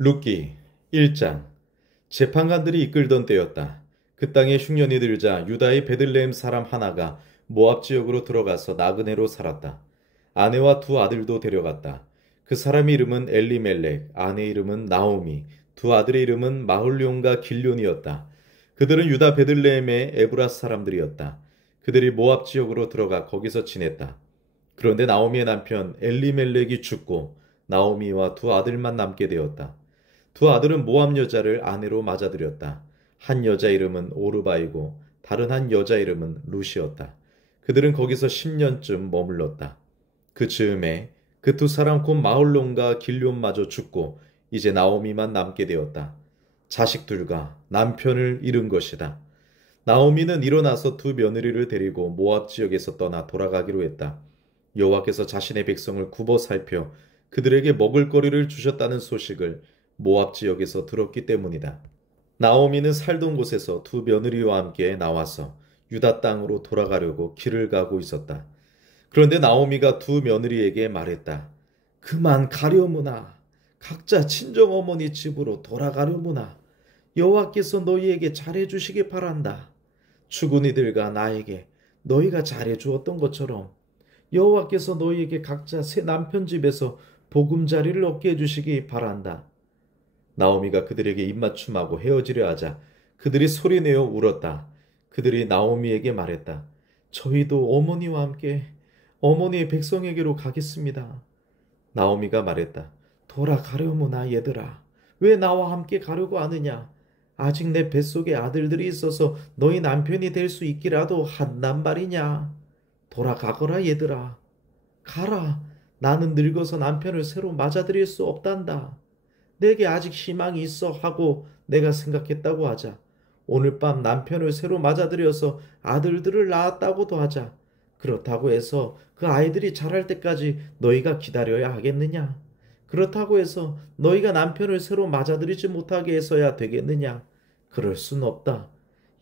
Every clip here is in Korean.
룻기 1장. 재판관들이 이끌던 때였다. 그 땅에 흉년이 들자 유다의 베들레헴 사람 하나가 모압 지역으로 들어가서 나그네로 살았다. 아내와 두 아들도 데려갔다. 그 사람의 이름은 엘리멜렉, 아내 이름은 나오미, 두 아들의 이름은 마홀룡과 길뇽이었다. 그들은 유다 베들레헴의 에브라 사람들이었다. 그들이 모압 지역으로 들어가 거기서 지냈다. 그런데 나오미의 남편 엘리멜렉이 죽고 나오미와 두 아들만 남게 되었다. 두 아들은 모압 여자를 아내로 맞아들였다. 한 여자 이름은 오르바이고 다른 한 여자 이름은 룻이었다. 그들은 거기서 10년쯤 머물렀다. 그 즈음에 그 두 사람 곧 마홀론과 길뇽마저 죽고 이제 나오미만 남게 되었다. 자식들과 남편을 잃은 것이다. 나오미는 일어나서 두 며느리를 데리고 모압 지역에서 떠나 돌아가기로 했다. 여호와께서 자신의 백성을 굽어 살펴 그들에게 먹을거리를 주셨다는 소식을 모압 지역에서 들었기 때문이다. 나오미는 살던 곳에서 두 며느리와 함께 나와서 유다 땅으로 돌아가려고 길을 가고 있었다. 그런데 나오미가 두 며느리에게 말했다. 그만 가려무나. 각자 친정어머니 집으로 돌아가려무나. 여호와께서 너희에게 잘해주시기 바란다. 죽은 이들과 나에게 너희가 잘해주었던 것처럼 여호와께서 너희에게 각자 새 남편 집에서 보금자리를 얻게 해주시기 바란다. 나오미가 그들에게 입맞춤하고 헤어지려 하자 그들이 소리내어 울었다. 그들이 나오미에게 말했다. 저희도 어머니와 함께 어머니의 백성에게로 가겠습니다. 나오미가 말했다. 돌아가려무나 얘들아. 왜 나와 함께 가려고 하느냐? 아직 내 뱃속에 아들들이 있어서 너희 남편이 될 수 있기라도 한단 말이냐? 돌아가거라 얘들아. 가라. 나는 늙어서 남편을 새로 맞아들일 수 없단다. 내게 아직 희망이 있어 하고 내가 생각했다고 하자. 오늘 밤 남편을 새로 맞아들여서 아들들을 낳았다고도 하자. 그렇다고 해서 그 아이들이 자랄 때까지 너희가 기다려야 하겠느냐? 그렇다고 해서 너희가 남편을 새로 맞아들이지 못하게 해서야 되겠느냐? 그럴 순 없다.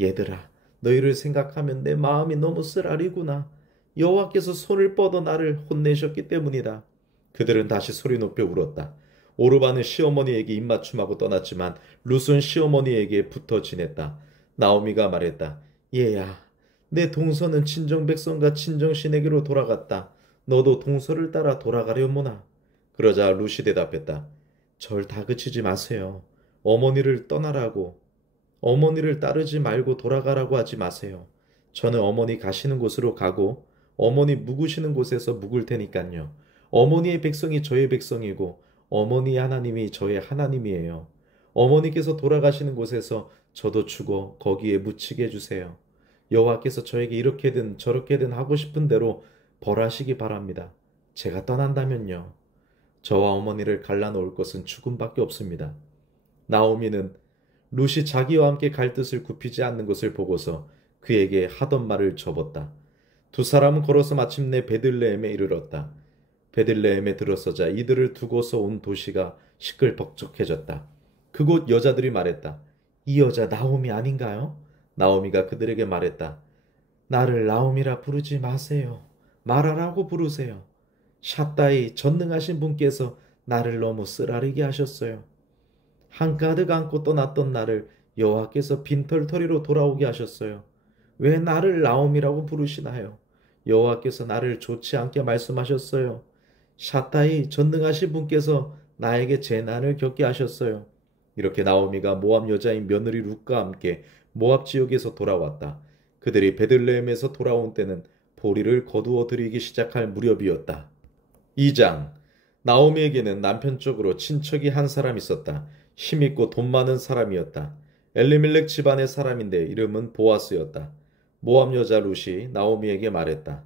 얘들아, 너희를 생각하면 내 마음이 너무 쓰라리구나. 여호와께서 손을 뻗어 나를 혼내셨기 때문이다. 그들은 다시 소리 높여 울었다. 오르바는 시어머니에게 입맞춤하고 떠났지만 룻은 시어머니에게 붙어 지냈다. 나오미가 말했다. 얘야, 내 동서는 친정 백성과 친정 신에게로 돌아갔다. 너도 동서를 따라 돌아가려무나. 그러자 룻이 대답했다. 절 다그치지 마세요. 어머니를 떠나라고. 어머니를 따르지 말고 돌아가라고 하지 마세요. 저는 어머니 가시는 곳으로 가고 어머니 묵으시는 곳에서 묵을 테니까요. 어머니의 백성이 저의 백성이고 어머니 하나님이 저의 하나님이에요. 어머니께서 돌아가시는 곳에서 저도 죽어 거기에 묻히게 해주세요. 여호와께서 저에게 이렇게든 저렇게든 하고 싶은 대로 벌하시기 바랍니다. 제가 떠난다면요. 저와 어머니를 갈라놓을 것은 죽음밖에 없습니다. 나오미는 룻이 자기와 함께 갈 뜻을 굽히지 않는 것을 보고서 그에게 하던 말을 접었다. 두 사람은 걸어서 마침내 베들레헴에 이르렀다. 베들레헴에 들어서자 이들을 두고서 온 도시가 시끌벅적해졌다. 그곳 여자들이 말했다. 이 여자 나오미 아닌가요? 나오미가 그들에게 말했다. 나를 나오미라 부르지 마세요. 마라라고 부르세요. 샷다이 전능하신 분께서 나를 너무 쓰라리게 하셨어요. 한가득 안고 떠났던 나를 여호와께서 빈털터리로 돌아오게 하셨어요. 왜 나를 나옴이라고 부르시나요? 여호와께서 나를 좋지 않게 말씀하셨어요. 샷다이 전능하신 분께서 나에게 재난을 겪게 하셨어요. 이렇게 나오미가 모압 여자인 며느리 룻과 함께 모압 지역에서 돌아왔다. 그들이 베들레헴에서 돌아온 때는 보리를 거두어 들이기 시작할 무렵이었다. 2장. 나오미에게는 남편 쪽으로 친척이 한 사람 있었다. 힘있고 돈 많은 사람이었다. 엘리멜렉 집안의 사람인데 이름은 보아스였다. 모압 여자 룻이 나오미에게 말했다.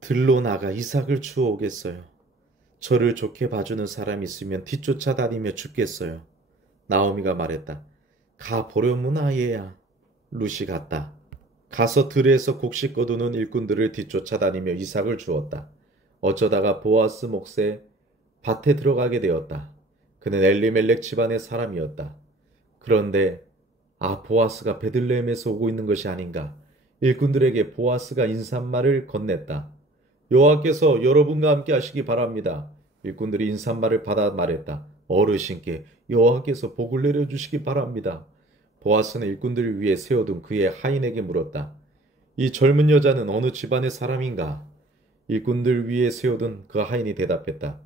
들로 나가 이삭을 주워오겠어요. 저를 좋게 봐주는 사람 있으면 뒤쫓아 다니며 죽겠어요. 나오미가 말했다. 가 보려무나 얘야. 룻이 갔다. 가서 들에서 곡식 거두는 일꾼들을 뒤쫓아 다니며 이삭을 주었다. 어쩌다가 보아스 몫의 밭에 들어가게 되었다. 그는 엘리멜렉 집안의 사람이었다. 그런데 보아스가 베들레헴에서 오고 있는 것이 아닌가. 일꾼들에게 보아스가 인사말을 건넸다. 여호와께서 여러분과 함께 하시기 바랍니다. 일꾼들이 인사말을 받아 말했다. 어르신께 여호와께서 복을 내려주시기 바랍니다. 보아스는 일꾼들을 위해 세워둔 그의 하인에게 물었다. 이 젊은 여자는 어느 집안의 사람인가? 일꾼들 위에 세워둔 그 하인이 대답했다.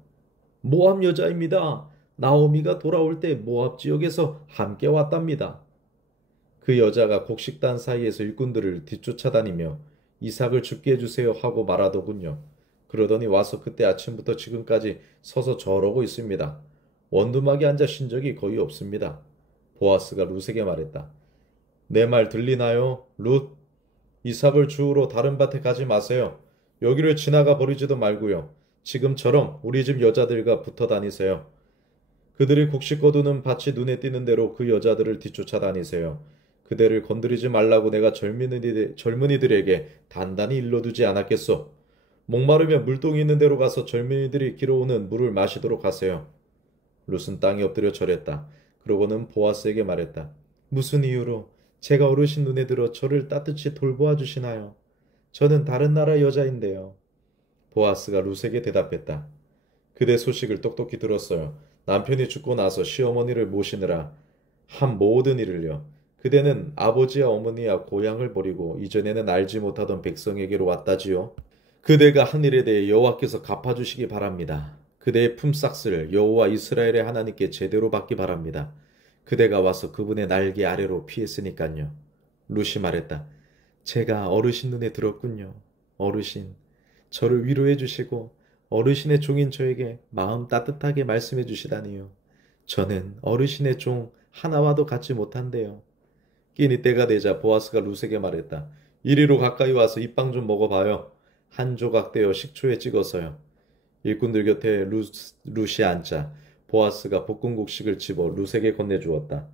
모압 여자입니다. 나오미가 돌아올 때 모압 지역에서 함께 왔답니다. 그 여자가 곡식단 사이에서 일꾼들을 뒤쫓아다니며 이삭을 죽게 해주세요 하고 말하더군요. 그러더니 와서 그때 아침부터 지금까지 서서 저러고 있습니다. 원두막에 앉아 쉰 적이 거의 없습니다. 보아스가 룻에게 말했다. 내 말 들리나요? 룻, 이삭을 주우러 다른 밭에 가지 마세요. 여기를 지나가 버리지도 말고요. 지금처럼 우리 집 여자들과 붙어 다니세요. 그들이 곡식 거두는 밭이 눈에 띄는 대로 그 여자들을 뒤쫓아 다니세요. 그대를 건드리지 말라고 내가 젊은이들에게 단단히 일러두지 않았겠소. 목마르면 물동이 있는 데로 가서 젊은이들이 길어오는 물을 마시도록 하세요. 룻은 땅에 엎드려 절했다. 그러고는 보아스에게 말했다. 무슨 이유로 제가 어르신 눈에 들어 저를 따뜻이 돌보아 주시나요? 저는 다른 나라 여자인데요. 보아스가 룻에게 대답했다. 그대 소식을 똑똑히 들었어요. 남편이 죽고 나서 시어머니를 모시느라 한 모든 일을요. 그대는 아버지와 어머니와 고향을 버리고 이전에는 알지 못하던 백성에게로 왔다지요. 그대가 한 일에 대해 여호와께서 갚아주시기 바랍니다. 그대의 품삯을 여호와 이스라엘의 하나님께 제대로 받기 바랍니다. 그대가 와서 그분의 날개 아래로 피했으니깐요. 룻이 말했다. 제가 어르신 눈에 들었군요. 어르신, 저를 위로해 주시고 어르신의 종인 저에게 마음 따뜻하게 말씀해 주시다니요. 저는 어르신의 종 하나와도 같지 못한데요. 끼니 때가 되자 보아스가 룻에게 말했다. 이리로 가까이 와서 입방 좀 먹어봐요. 한 조각 떼어 식초에 찍어서요. 일꾼들 곁에 룻이 앉자 보아스가 볶은 곡식을 집어 룻에게 건네주었다.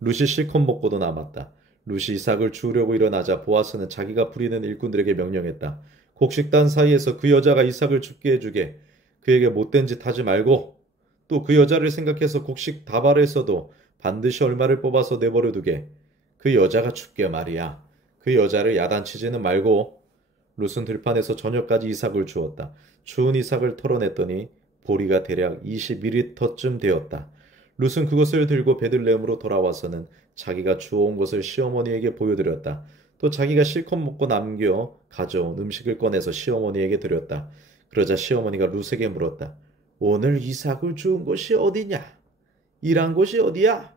룻이 실컷 먹고도 남았다. 룻이 이삭을 주우려고 일어나자 보아스는 자기가 부리는 일꾼들에게 명령했다. 곡식단 사이에서 그 여자가 이삭을 죽게 해주게. 그에게 못된 짓 하지 말고 또 그 여자를 생각해서 곡식 다발에서도 반드시 얼마를 뽑아서 내버려 두게. 그 여자가 죽게 말이야. 그 여자를 야단치지는 말고. 룻은 들판에서 저녁까지 이삭을 주었다. 주운 이삭을 털어냈더니 보리가 대략 21리터쯤 되었다. 룻은 그것을 들고 베들레헴으로 돌아와서는 자기가 주워온 것을 시어머니에게 보여드렸다. 또 자기가 실컷 먹고 남겨 가져온 음식을 꺼내서 시어머니에게 드렸다. 그러자 시어머니가 룻에게 물었다. 오늘 이삭을 주운 곳이 어디냐? 일한 곳이 어디야?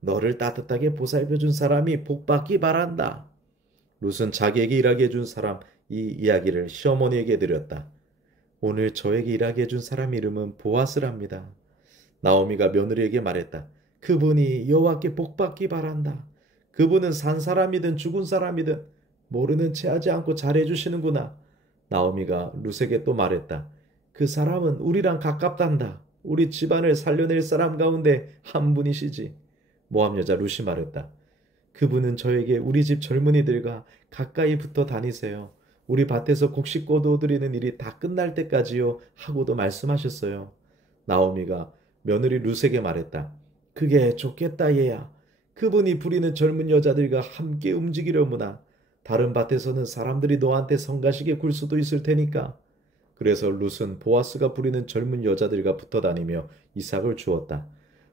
너를 따뜻하게 보살펴준 사람이 복받기 바란다. 룻은 자기에게 일하게 해준 사람 이 이야기를 시어머니에게 드렸다. 오늘 저에게 일하게 해준 사람 이름은 보아스랍니다. 나오미가 며느리에게 말했다. 그분이 여호와께 복받기 바란다. 그분은 산 사람이든 죽은 사람이든 모르는 채 하지 않고 잘해주시는구나. 나오미가 룻에게 또 말했다. 그 사람은 우리랑 가깝단다. 우리 집안을 살려낼 사람 가운데 한 분이시지. 모함 여자 룻이 말했다. 그분은 저에게 우리 집 젊은이들과 가까이 붙어 다니세요. 우리 밭에서 곡식 거두어드리는 일이 다 끝날 때까지요 하고도 말씀하셨어요. 나오미가 며느리 룻에게 말했다. 그게 좋겠다 얘야. 그분이 부리는 젊은 여자들과 함께 움직이려무나. 다른 밭에서는 사람들이 너한테 성가시게 굴 수도 있을 테니까. 그래서 룻은 보아스가 부리는 젊은 여자들과 붙어 다니며 이삭을 주었다.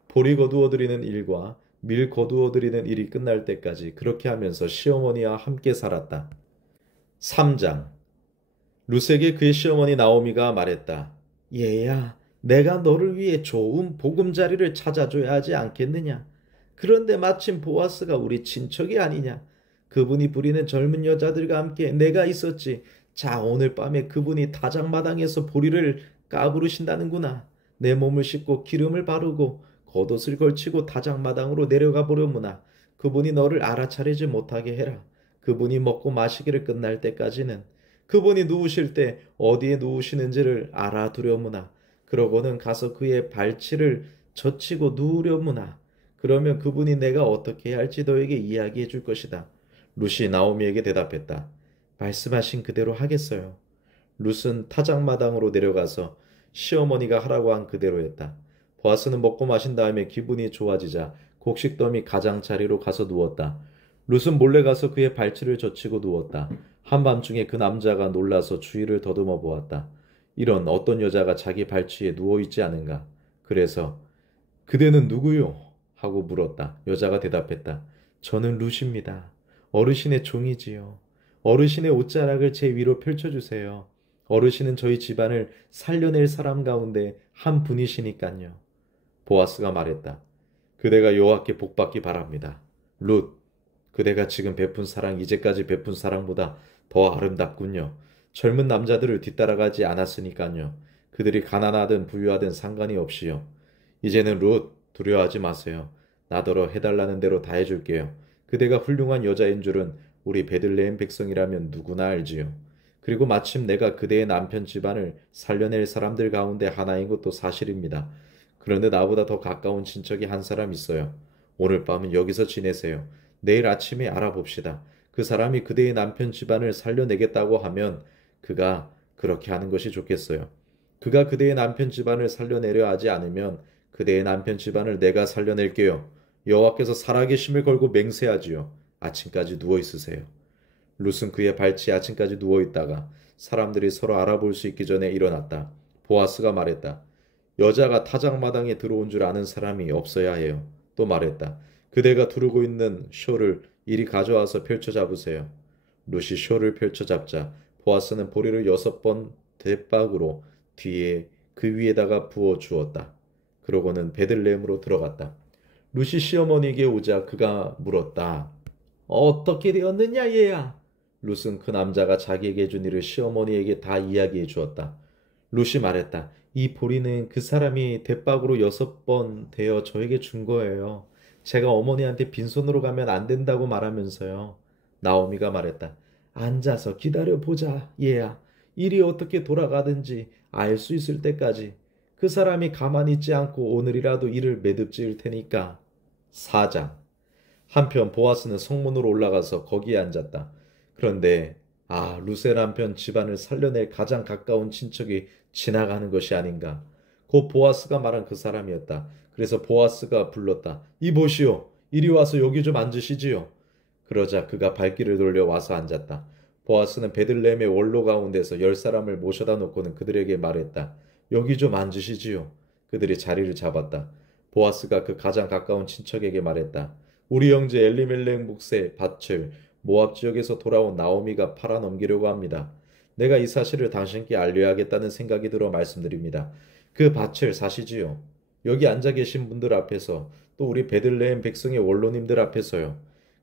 보리 거두어드리는 일과 밀 거두어드리는 일이 끝날 때까지 그렇게 하면서 시어머니와 함께 살았다. 3장. 룻에게 그의 시어머니 나오미가 말했다. 얘야, 내가 너를 위해 좋은 보금자리를 찾아줘야 하지 않겠느냐? 그런데 마침 보아스가 우리 친척이 아니냐? 그분이 부리는 젊은 여자들과 함께 내가 있었지. 자, 오늘 밤에 그분이 타작마당에서 보리를 까부르신다는구나. 내 몸을 씻고 기름을 바르고 겉옷을 걸치고 타작마당으로 내려가 보려무나. 그분이 너를 알아차리지 못하게 해라. 그분이 먹고 마시기를 끝날 때까지는 그분이 누우실 때 어디에 누우시는지를 알아두려무나. 그러고는 가서 그의 발치를 젖히고 누우려무나. 그러면 그분이 내가 어떻게 해야 할지 너에게 이야기해 줄 것이다. 룻이 나오미에게 대답했다. 말씀하신 그대로 하겠어요. 룻은 타작마당으로 내려가서 시어머니가 하라고 한 그대로 했다. 보아스는 먹고 마신 다음에 기분이 좋아지자 곡식더미 가장자리로 가서 누웠다. 룻은 몰래 가서 그의 발치를 젖히고 누웠다. 한밤중에 그 남자가 놀라서 주위를 더듬어 보았다. 이런 어떤 여자가 자기 발치에 누워있지 않은가. 그래서 그대는 누구요? 하고 물었다. 여자가 대답했다. 저는 룻입니다. 어르신의 종이지요. 어르신의 옷자락을 제 위로 펼쳐주세요. 어르신은 저희 집안을 살려낼 사람 가운데 한 분이시니깐요. 보아스가 말했다. 그대가 여호와께 복받기 바랍니다. 룻, 그대가 지금 베푼 사랑, 이제까지 베푼 사랑보다 더 아름답군요. 젊은 남자들을 뒤따라가지 않았으니까요. 그들이 가난하든 부유하든 상관이 없이요. 이제는 룻, 두려워하지 마세요. 나더러 해달라는 대로 다 해줄게요. 그대가 훌륭한 여자인 줄은 우리 베들레헴 백성이라면 누구나 알지요. 그리고 마침 내가 그대의 남편 집안을 살려낼 사람들 가운데 하나인 것도 사실입니다. 그런데 나보다 더 가까운 친척이 한 사람 있어요. 오늘 밤은 여기서 지내세요. 내일 아침에 알아봅시다. 그 사람이 그대의 남편 집안을 살려내겠다고 하면 그가 그렇게 하는 것이 좋겠어요. 그가 그대의 남편 집안을 살려내려 하지 않으면 그대의 남편 집안을 내가 살려낼게요. 여호와께서 살아계심을 걸고 맹세하지요. 아침까지 누워 있으세요. 룻은 그의 발치에 아침까지 누워 있다가 사람들이 서로 알아볼 수 있기 전에 일어났다. 보아스가 말했다. 여자가 타작마당에 들어온 줄 아는 사람이 없어야 해요. 또 말했다. 그대가 두르고 있는 쇼를 이리 가져와서 펼쳐 잡으세요. 룻이 쇼를 펼쳐 잡자 보아스는 보리를 6번 대박으로 뒤에 그 위에다가 부어 주었다. 그러고는 베들레헴으로 들어갔다. 룻이 시어머니에게 오자 그가 물었다. 어떻게 되었느냐 얘야? 룻은 그 남자가 자기에게 준 일을 시어머니에게 다 이야기해 주었다. 룻이 말했다. 이 보리는 그 사람이 대박으로 6번 되어 저에게 준 거예요. 제가 어머니한테 빈손으로 가면 안 된다고 말하면서요. 나오미가 말했다. 앉아서 기다려보자, 얘야. 일이 어떻게 돌아가든지 알 수 있을 때까지 그 사람이 가만히 있지 않고 오늘이라도 일을 매듭지을 테니까. 4장. 한편 보아스는 성문으로 올라가서 거기에 앉았다. 그런데 룻의 남편 집안을 살려낼 가장 가까운 친척이 지나가는 것이 아닌가. 곧 보아스가 말한 그 사람이었다. 그래서 보아스가 불렀다. 이보시오. 이리 와서 여기 좀 앉으시지요. 그러자 그가 발길을 돌려 와서 앉았다. 보아스는 베들레헴의 원로 가운데서 10사람을 모셔다 놓고는 그들에게 말했다. 여기 좀 앉으시지요. 그들이 자리를 잡았다. 보아스가 그 가장 가까운 친척에게 말했다. 우리 형제 엘리멜렉 묵세 밭을 모압 지역에서 돌아온 나오미가 팔아넘기려고 합니다. 내가 이 사실을 당신께 알려야겠다는 생각이 들어 말씀드립니다. 그 밭을 사시지요. 여기 앉아 계신 분들 앞에서 또 우리 베들레헴 백성의 원로님들 앞에서요.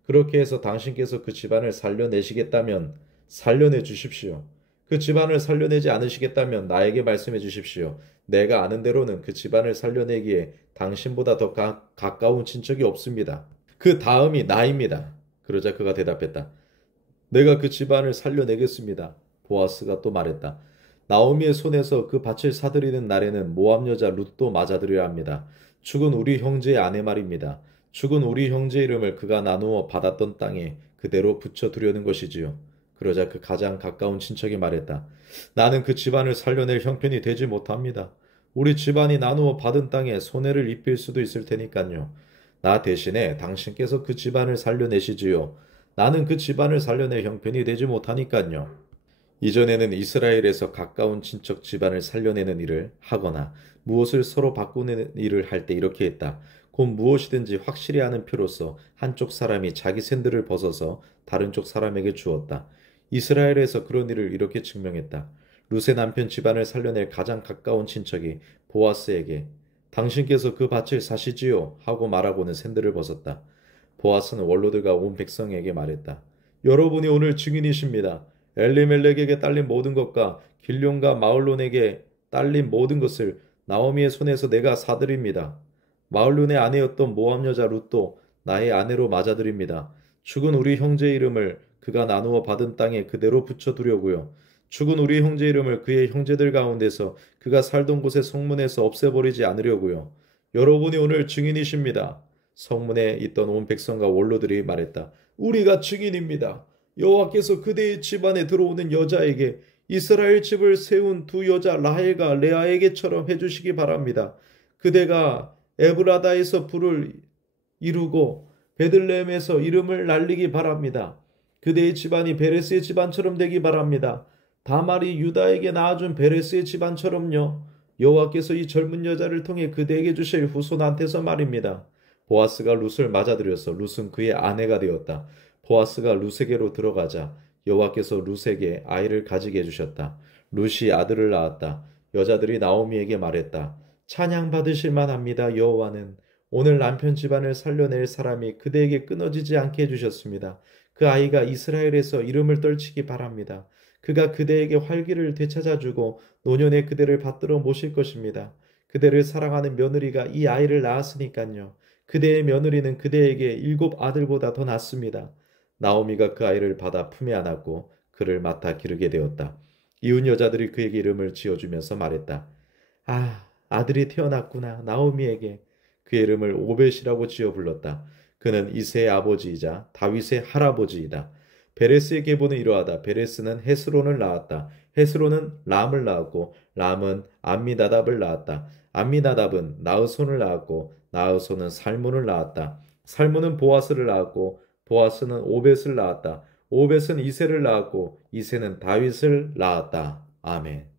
그렇게 해서 당신께서 그 집안을 살려내시겠다면 살려내 주십시오. 그 집안을 살려내지 않으시겠다면 나에게 말씀해 주십시오. 내가 아는 대로는 그 집안을 살려내기에 당신보다 더 가까운 친척이 없습니다. 그 다음이 나입니다. 그러자 그가 대답했다. 내가 그 집안을 살려내겠습니다. 보아스가 또 말했다. 나오미의 손에서 그 밭을 사들이는 날에는 모압 여자 룻도 맞아들여야 합니다. 죽은 우리 형제의 아내 말입니다. 죽은 우리 형제 이름을 그가 나누어 받았던 땅에 그대로 붙여두려는 것이지요. 그러자 그 가장 가까운 친척이 말했다. 나는 그 집안을 살려낼 형편이 되지 못합니다. 우리 집안이 나누어 받은 땅에 손해를 입힐 수도 있을 테니까요. 나 대신에 당신께서 그 집안을 살려내시지요. 나는 그 집안을 살려낼 형편이 되지 못하니까요. 이전에는 이스라엘에서 가까운 친척 집안을 살려내는 일을 하거나 무엇을 서로 바꾸는 일을 할 때 이렇게 했다. 곧 무엇이든지 확실히 아는 표로서 한쪽 사람이 자기 샌들을 벗어서 다른 쪽 사람에게 주었다. 이스라엘에서 그런 일을 이렇게 증명했다. 룻의 남편 집안을 살려낼 가장 가까운 친척이 보아스에게 당신께서 그 밭을 사시지요? 하고 말하고는 샌들을 벗었다. 보아스는 원로들과 온 백성에게 말했다. 여러분이 오늘 증인이십니다. 엘리멜렉에게 딸린 모든 것과 길뇽과 마을론에게 딸린 모든 것을 나오미의 손에서 내가 사드립니다. 마을론의 아내였던 모압 여자 룻도 나의 아내로 맞아드립니다. 죽은 우리 형제 이름을 그가 나누어 받은 땅에 그대로 붙여두려고요. 죽은 우리 형제 이름을 그의 형제들 가운데서 그가 살던 곳의 성문에서 없애버리지 않으려고요. 여러분이 오늘 증인이십니다. 성문에 있던 온 백성과 원로들이 말했다. 우리가 증인입니다. 여호와께서 그대의 집안에 들어오는 여자에게 이스라엘 집을 세운 두 여자 라헬과 레아에게처럼 해주시기 바랍니다. 그대가 에브라다에서 부를 이루고 베들레헴에서 이름을 날리기 바랍니다. 그대의 집안이 베레스의 집안처럼 되기 바랍니다. 다말이 유다에게 낳아준 베레스의 집안처럼요. 여호와께서 이 젊은 여자를 통해 그대에게 주실 후손한테서 말입니다. 보아스가 룻을 맞아들여서 룻은 그의 아내가 되었다. 보아스가 룻에게로 들어가자 여호와께서 룻에게 아이를 가지게 해주셨다. 룻이 아들을 낳았다. 여자들이 나오미에게 말했다. 찬양 받으실 만합니다. 여호와는 오늘 남편 집안을 살려낼 사람이 그대에게 끊어지지 않게 해주셨습니다. 그 아이가 이스라엘에서 이름을 떨치기 바랍니다. 그가 그대에게 활기를 되찾아주고 노년에 그대를 받들어 모실 것입니다. 그대를 사랑하는 며느리가 이 아이를 낳았으니까요. 그대의 며느리는 그대에게 7 아들보다 더 낫습니다. 나오미가 그 아이를 받아 품에 안았고 그를 맡아 기르게 되었다. 이웃 여자들이 그에게 이름을 지어주면서 말했다. 아, 아들이 태어났구나. 나오미에게. 그 이름을 오벳이라고 지어 불렀다. 그는 이새의 아버지이자 다윗의 할아버지이다. 베레스의 계보는 이러하다. 베레스는 헤스론을 낳았다. 헤스론은 람을 낳았고 람은 암미나답을 낳았다. 암미나답은 나으손을 낳았고 나으손은 살몬을 낳았다. 살몬은 보아스를 낳았고 보아스는 오벳을 낳았다. 오벳은 이새를 낳았고 이새는 다윗을 낳았다. 아멘.